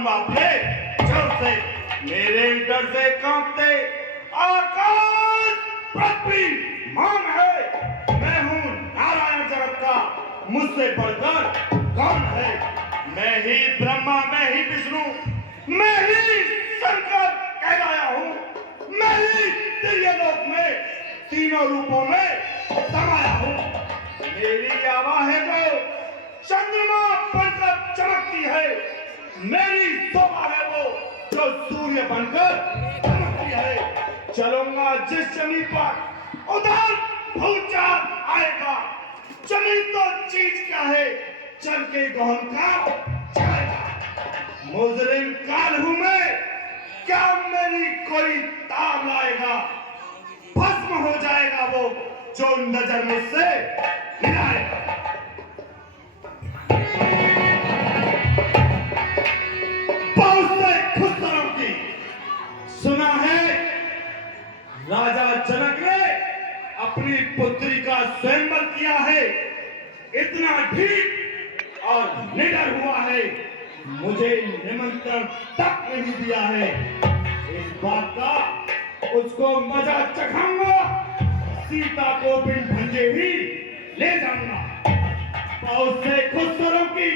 मारूंगा अपने जोर से। मेरे डर से कांपते आकाश पृथ्वी मान है। मैं हूँ नारायण जगत का, मुझसे बढ़कर कौन है। मैं ही ब्रह्मा, मैं ही विष्णु, मैं ही शंकर कहलाया हूँ। मैं ही दिव्यलोक में तीनों रूपों में समाया हूँ। मेरी आवाज़ है जो चंद्रमा बनकर चमकती है, मेरी शोभा है वो जो सूर्य बनकर चमकती है। चलूंगा जिस जमीन पर उधर भूचाल आएगा। जमीन तो चीज क्या है, चल के गहन का जाएगा। मुजरिम काल हूं मैं, क्या मेरी कोई ताब लाएगा। भस्म हो जाएगा वो जो नजर मुझसे मिलाएगा। सुना है राजा जनक ने अपनी पुत्री का स्वयंवर किया है। इतना ठीक और निडर हुआ है, मुझे निमंत्रण तक नहीं दिया है। इस बात का उसको मजा चखाऊंगा। सीता को बिन भंजे ही ले जाऊंगा। बहुत से खुसरों की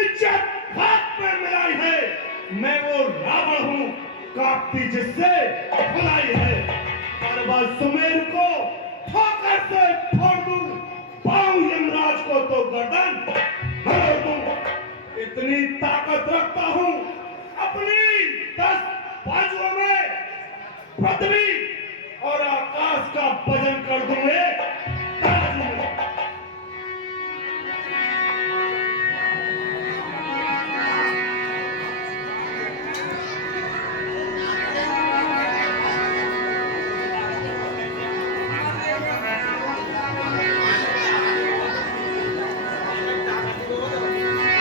इज्जत हाथ में मिलाई है। मैं वो रावण हूं, कांपती जिससे खुदाई है। पर्वत सुमेर को ठोकर से फोड़ दूं, पाऊं यमराज को तो गर्दन मरोड़ दूं। इतनी ताकत रखता हूं अपनी 10 बाजुओं में, पृथ्वी और आकाश का वजन कर दूं एक तराजू में।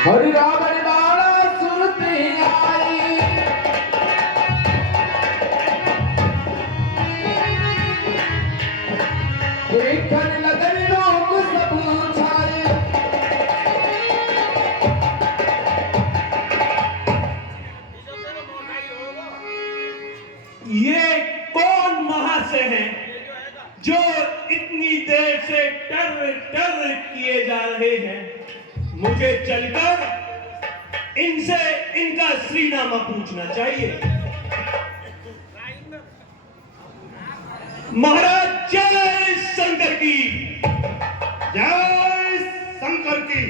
हरि राम बाणा सुरती आई, देखन लगन लोग सब छाए। ये कौन महाशय हैं जो इतनी देर से टर किए जा रहे हैं। मुझे चलकर इनसे इनका श्रीनामा पूछना चाहिए। महाराज जय शंकर की, जय शंकर की।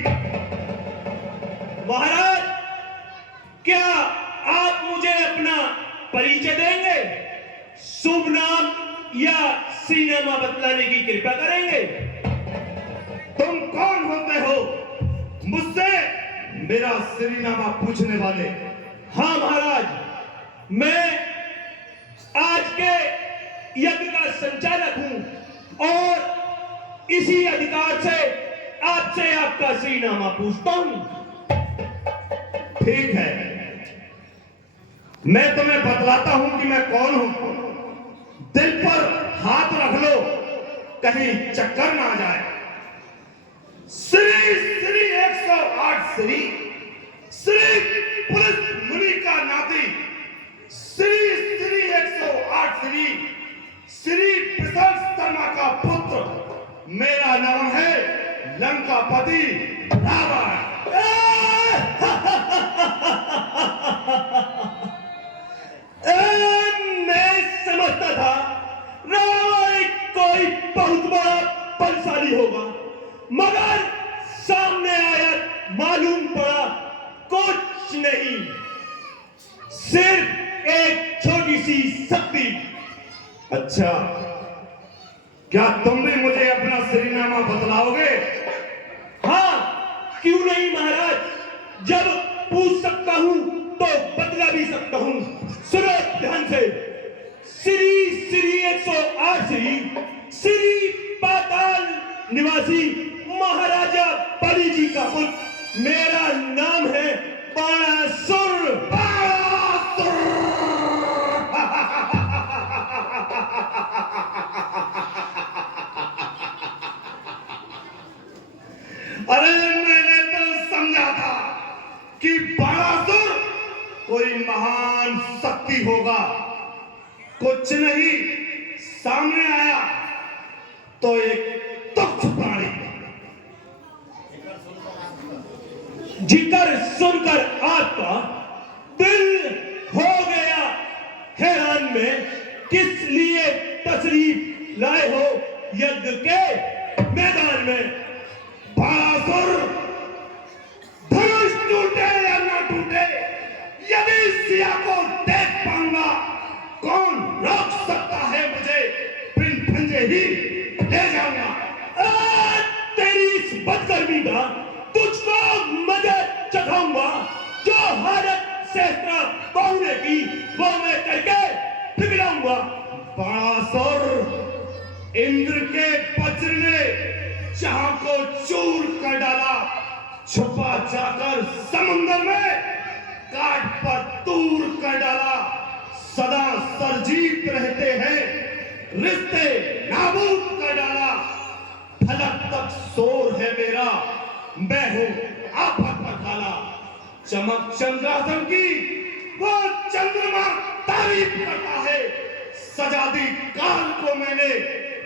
महाराज क्या आप मुझे अपना परिचय देंगे, शुभ नाम या श्रीनामा बतलाने की कृपा करेंगे। तुम कौन होते हो मुझसे मेरा श्रीनामा पूछने वाले। हाँ महाराज, मैं आज के यज्ञ का संचालक हूं और इसी अधिकार से आपसे आपका श्रीनामा पूछता हूं। ठीक है, मैं तुम्हें बतलाता हूं कि मैं कौन हूं। दिल पर हाथ रख लो, कहीं चक्कर ना आ जाए। श्री श्री 108 श्री श्री पुरुष मुनि का नाती, श्री श्री 108 श्री श्री प्रशंस शर्मा का पुत्र। मेरा नाम है लंकापति रावण। मैं समझता था रावण कोई बहुत बड़ा बलशाली होगा, मगर सामने आया मालूम पड़ा कुछ नहीं, सिर्फ एक छोटी सी शक्ति। अच्छा, क्या तुम भी मुझे अपना श्रीनामा बतलाओगे? हाँ, क्यों नहीं महाराज, जब पूछ सकता हूं तो बतला भी सकता हूं। सुनो ध्यान से। श्री श्री 108 श्री श्री पाताल निवासी महाराजा बलि जी का पुत्र। मेरा नाम है बाणासुर। अरे मैंने तो समझा था कि बाणासुर पति होगा। कुछ नहीं, सामने आया तो एक तुच्छ प्राणी। जिक्र सुनकर आपका दिल हो गया हैरान में, किस लिए तशरीफ लाए हो यज्ञ के मैदान में? बासुर, धनुष टूटे या न टूटे, यदि सिया को देख पाऊंगा, कौन रोक सकता है मुझे? बिन पंजे ही ले जाऊंगा। तेरी इस बदकर्मी का तुझको मजा चखाऊंगा। जो हालत सहस्त्र बहुने की वो मैं करके फिक्राऊंगा। बासुर, इंद्र के वज्र ने चाह को चूर कर डाला, छुपा जाकर समुद्र में काट पर तूर कर डाला। सदा सरजीत रहते हैं, रिश्ते नाबूद कर डाला। फलक तक शोर है मेरा, मैं हूं आफत पर काला। चमक चंद्रासन की वो चंद्रमा तारीफ करता है। सजा दी काल को मैंने,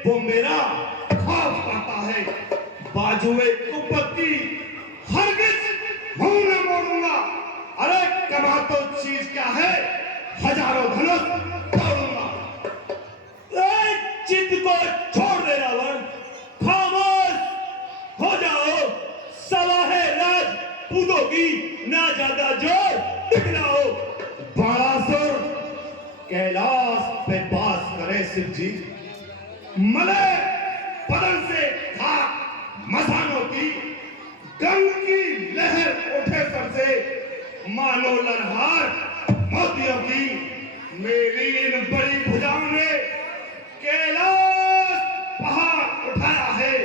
वो मेरा खौफ करता है। बाजुए कुप्पत की हरगिज मुंह न मोड़ूंगा। अरे कमा तो चीज क्या है, हजारों धनुष तोड़ूंगा। चित्त को छोड़ दे रावण, खामोश हो जाओ। सवाहे राजपूतों की ना ज्यादा जोर दिखलाओ। बाणासुर, कैलाश पे बास करे शिव जी। मले बदन से खाक मसानों की, गंग की लहर उठे सर से, मानो लहर मोतियों की। मेरी इन बड़ी भुजाओं ने कैलाश पहाड़ उठाया है।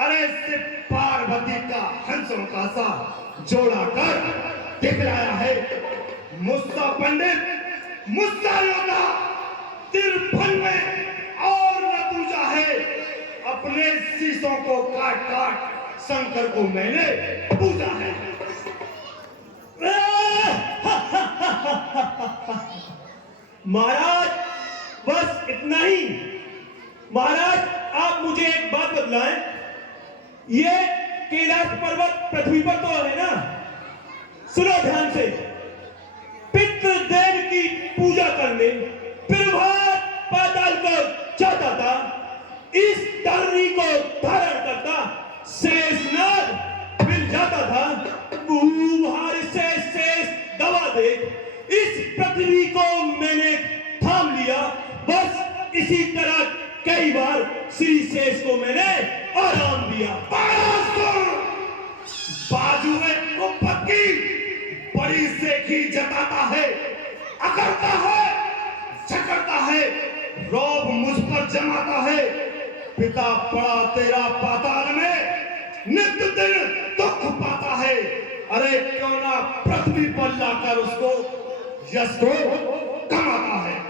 अरे सिर्फ पार्वती का हंसों का सा जोड़ा कर दिखलाया है। मुस्सा पंडित, मुस्सा योद्धा, तिरफन में और न दूजा है। अपने शीशों को काट काट शंकर को मैंने पूजा है। महाराज बस इतना ही। महाराज आप मुझे एक बात बतलाएं, ये कैलाश पर्वत पृथ्वी पर तो है ना? सुनो ध्यान से। पितृदेव की पूजा करने प्रभात पाताल को जाता था, इस धरनी को धारण करता शेषनाग मिल जाता था। भूभार से शेष दबा दे, इस पृथ्वी को मैंने थाम लिया। बस इसी तरह कई बार श्री शेष को मैंने आराम दिया। बाजुए को पक्की बड़ी सेखी जताता है, अकड़ता है, झकड़ता है, रौब मुझ पर जमाता है। पिता पड़ा तेरा पाताल में, नित्य दिन दुख पाता है। अरे क्यों ना पृथ्वी पर लाकर उसको यश को कमाता है।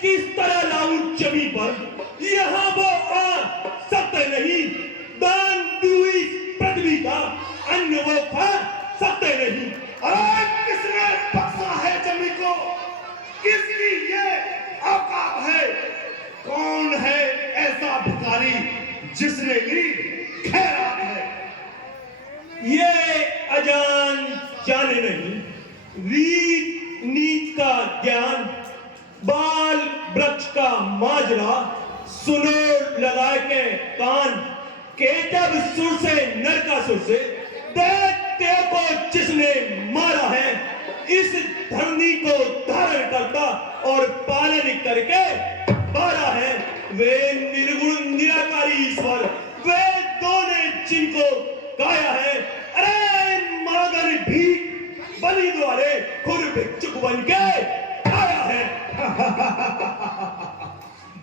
किस तरह लाऊं जमीन पर, यहाँ वो आ सकते नहीं। दान दुई पृथ्वी का अन्न वो खा सकते नहीं। अरे किसने बख्शा है जमीन को, किसकी ये औकात है? कौन है ऐसा भिखारी जिसने ली खैरात है? ये अजान जाने नहीं, रीत नीत का ज्ञान, बाल वृक्ष का माजरा, सुनो लगा के कान के जब सुर से नरकासुर से दैत्य को जिसने मारा है, इस धरनी को धारण करता और पालन करके मारा है। वे निर्गुण निराकारी ईश्वर, वे दो ने जिनको गाया है। अरे मगर भी बलि द्वारे खुद भिक्षुक बन के आया है।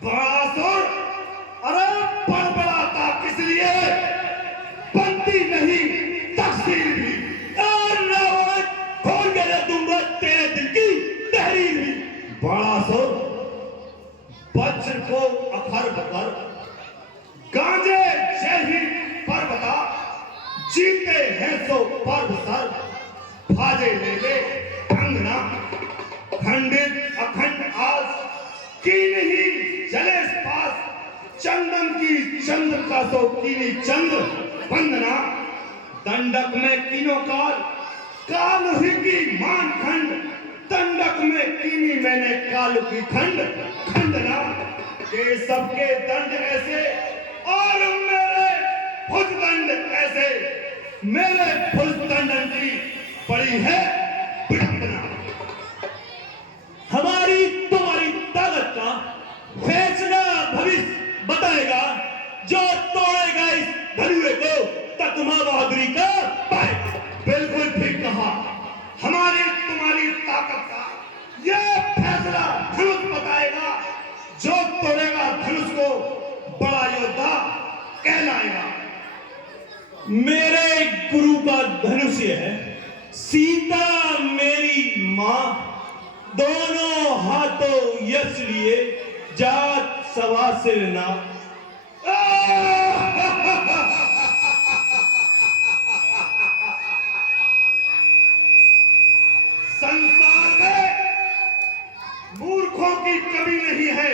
बासुर, अरे बड़बड़ाता किस लिए? बनती नहीं तकसीर भी। रावण खोल कर दूंगा तेरे दिल की तहरीर भी। बासुर, वज्र को अखर कर गांजे जय ही पर्वता, जीते हैं सो पर्व सर, भाजे ले ले अंगना। खंडित अखंड आस की नहीं जले पास चंदन की चंद्र का सो कीनी चंद्र वंदना दंडक में कीनो काल ही की मान खंड दंडक में कीनी मैंने काल की खंडना के सबके दंड ऐसे और मेरे भुजदंड ऐसे मेरे भुजदंड की पड़ी है विडंबना। हमारी तुम्हारी ताकत का फैसला भविष्य बताएगा। जो तोड़ेगा इस धनुए को तकमा बहादुरी का पाएगा। बिल्कुल ठीक कहा। हमारी तुम्हारी ताकत का यह फैसला धनुष बताएगा। जो तोड़ेगा धनुष को बड़ा योद्धा कहलाएगा। मेरे गुरु का धनुष है, सीता मेरी मां, दोनों हाथों यश लिए जात सवा सिर ना। संसार में मूर्खों की कमी नहीं है।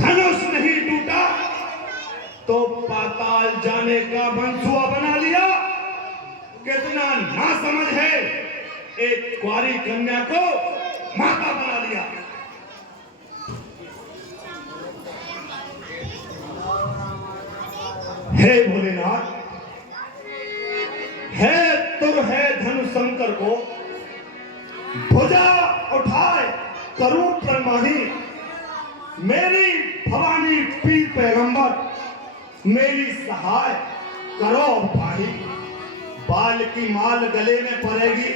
धनुष नहीं टूटा तो पाताल जाने का मंसूबा बना लिया। कितना नासमझ है, एक कुंवारी कन्या को माता बना लिया। हे भोलेनाथ, है धनु शंकर को भुजा उठाए करूं प्रमाही। मेरी भवानी पीर पैगंबर मेरी सहाय करो भाई। बाल की माल गले में पड़ेगी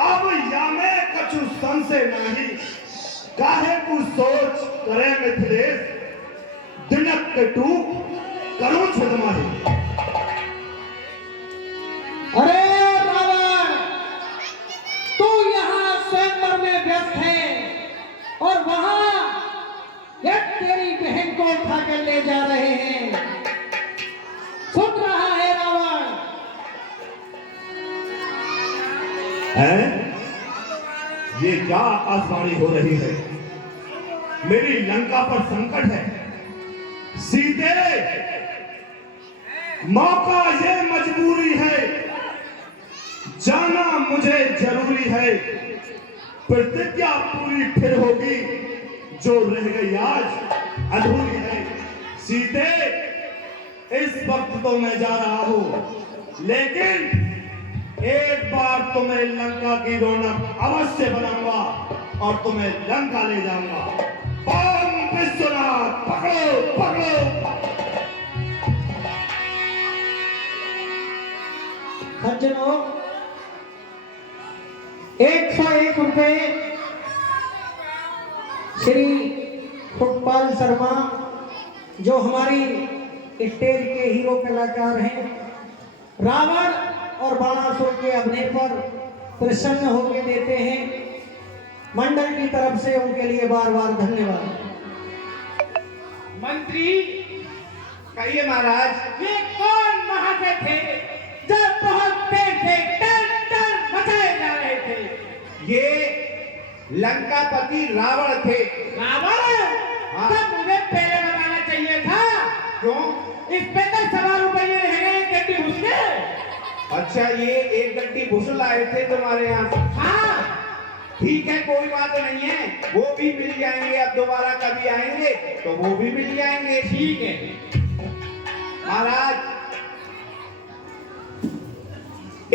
अब या मैं कछु संशय नहीं। काहे को सोच करे मिथिलेश दिनक के टूक करूं छदमाही। अरे रावण, तू यहाँ स्वयंवर में व्यस्त है और वहां ये तेरी बहन को उठाकर ले जा रहे हैं। सुन रहा है रावण? है? ये क्या आकाशवाणी हो रही है? मेरी लंका पर संकट है। सीधे मौका ये मजबूरी है, जाना मुझे जरूरी है। प्रतिज्ञा पूरी फिर होगी जो रह गई आज अधूरी है। सीते इस वक्त तो मैं जा रहा हूं, लेकिन एक बार तुम्हें लंका की रौनक अवश्य बनाऊंगा और तुम्हें लंका ले जाऊंगा। ओम विश्वनाथ, पकड़ो पकड़ो। खज्जनों, 101 रुपए श्री सुखपाल शर्मा, जो हमारी स्टेज के हीरो कलाकार हैं, रावण और बाणासुर के अभिनय पर प्रसन्न होकर देते हैं। मंडल की तरफ से उनके लिए बार बार धन्यवाद। मंत्री कहिए महाराज, ये कौन महाशय थे जो बहुत देर से टन टन मचाए जा रहे थे? ये लंकापति रावण थे। रावण? हाँ। तब मुझे पहले बताना चाहिए था। क्यों? इस पे तो सवा रुपये रह गए गड्डी घुस के। अच्छा, ये एक गड्डी भूसल आए थे तुम्हारे यहाँ से? हाँ। ठीक है, कोई बात नहीं है, वो भी मिल जाएंगे। अब दोबारा कभी आएंगे तो वो भी मिल जाएंगे। ठीक है महाराज,